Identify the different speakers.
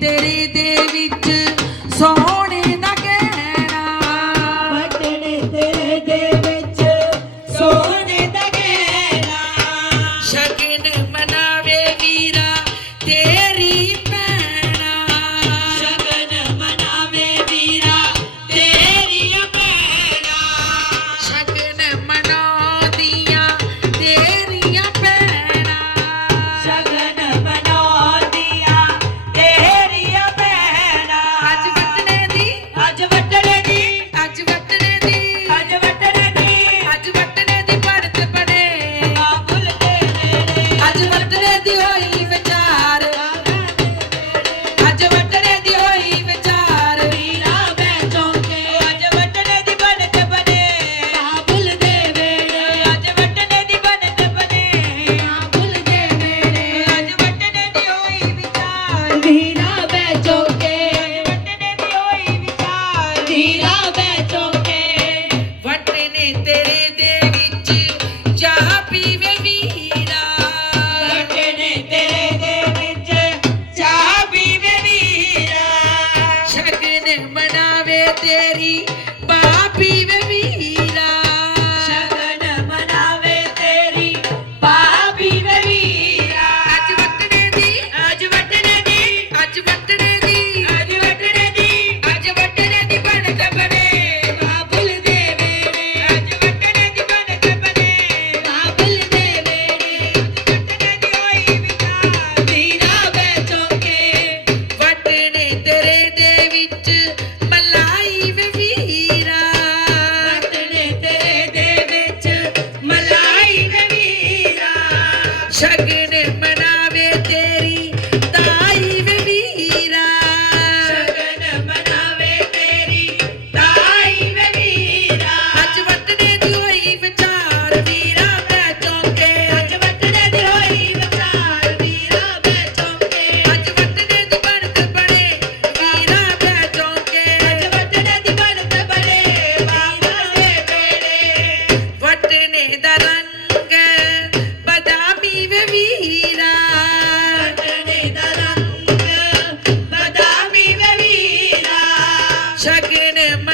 Speaker 1: தேவி தேவிக்கு daddy. Chucky.